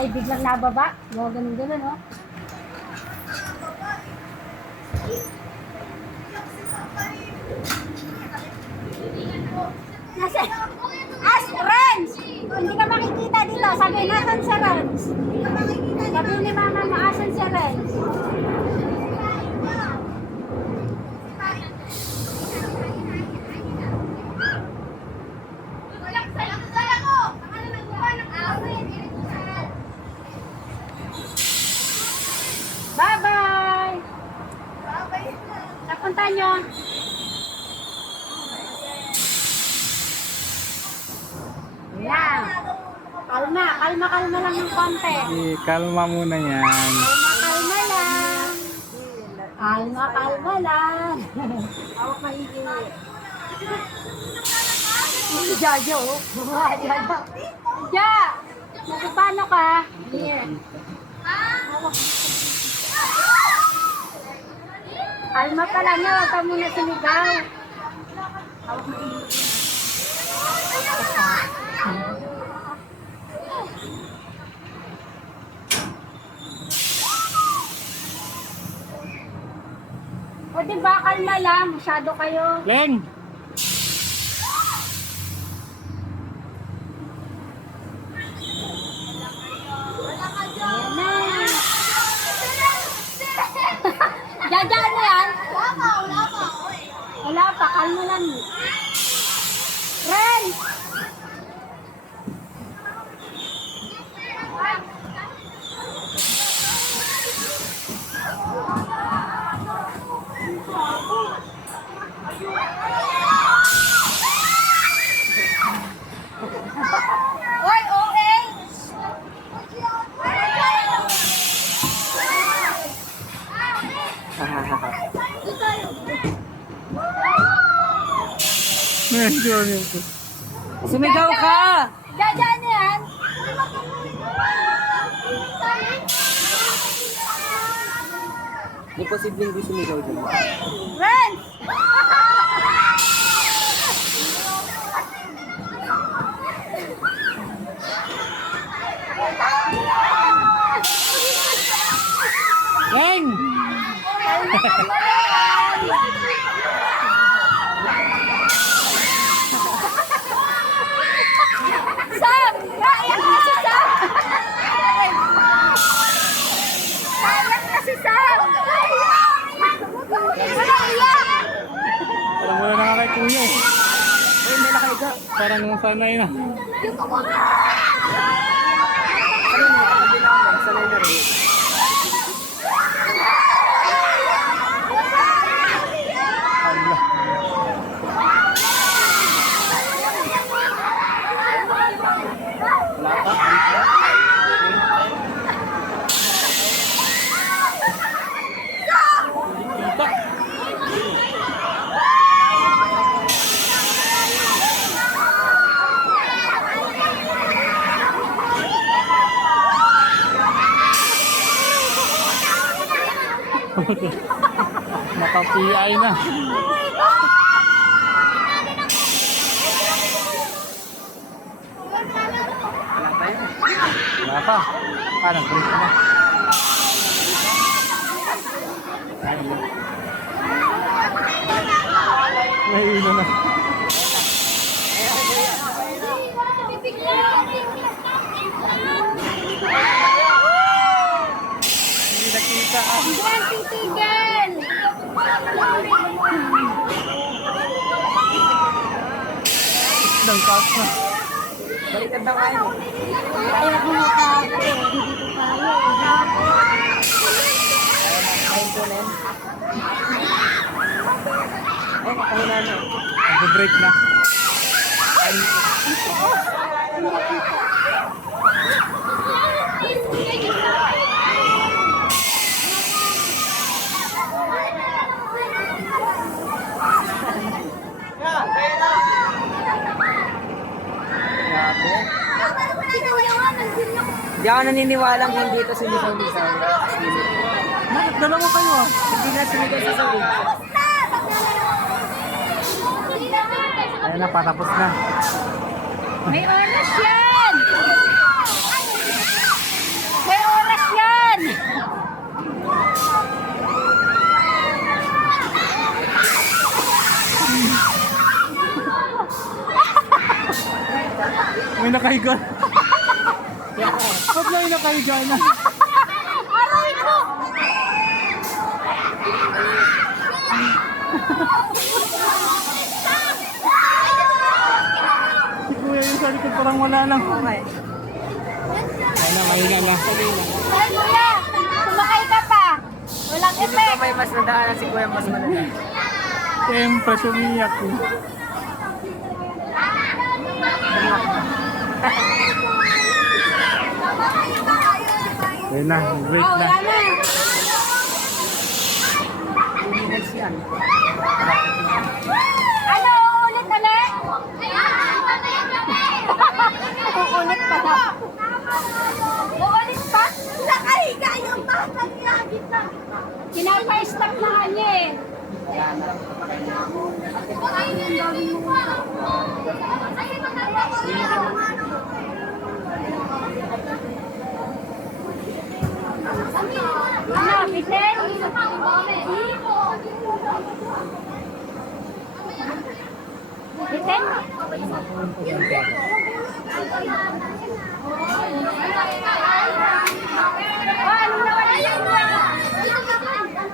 ay biglang nababa. Ganun, oh. Nasa, friends! Hindi ka makikita dito. Sabi, nasan si Renz? Sabi ni mama, naasan si Renz? Bye-bye! Napunta nyo. Yan. Kalma lang ng konti. Kalma muna yan. Kalma lang. Kalma lang. Hawak maigi. Si Jaja, oh. Jaja. Ja! Paano ka? Here. Kalma ka lang na. Huwag ka muna sinigaw. Hawak maigi. O diba, kalma lang. Masyado kayo. Leng! Ayan na. Jaja, ano yan? Wala pa. Kalma lang. Ren! Oy, OA! Sumigaw ka! Jaja, ano yan? Hindi posibleng di sumigaw dyan. Ren! Leng! Sam! Naiyak na si Sam! Naiyak na si Sam! Wala iyak! Parang wala na nga kay kuya eh. Ay, may nakaiga. Parang nung sanay na. Ano na, katabi naman, sanay na rin. Allah. Wala pa, Naka-PI na. Wala pa. Nag-break na. Nahilo na. Hindi nakita. Hindi yan titigil! Nang taas na. Balikan na kayo. Ayaw ko na ka. Hindi ko kaya. Ayun po na yun. Ay, nakahula na. Nag-break na. Ay, grabe. Hindi ako naniniwalang hindi ito sumigaw-ligaw. Bakit dalawa kayo ah? Hindi na sumigaw sa sawi. Ayun na, patapos na. May oras yan! nakahiga. Ba't may nakahiga na? Aray ko! Si kuya yung sa likod parang wala lang. Okay. Wala, mahina na. Ay, kuya! Sumakay ka pa! Walang Sino effect! pa may mas nadaanan si Kuya mas malala? Siyempre, sumiyak eh. Ayun na, break Oh, na. wala na! 2 minutes yan. Ano, uulit ulit? Uulit pa daw. Uulit pa? Nakahiga yung batang yagit na. Kinapa-stop na kanya eh. Ano, bitin? Bitin?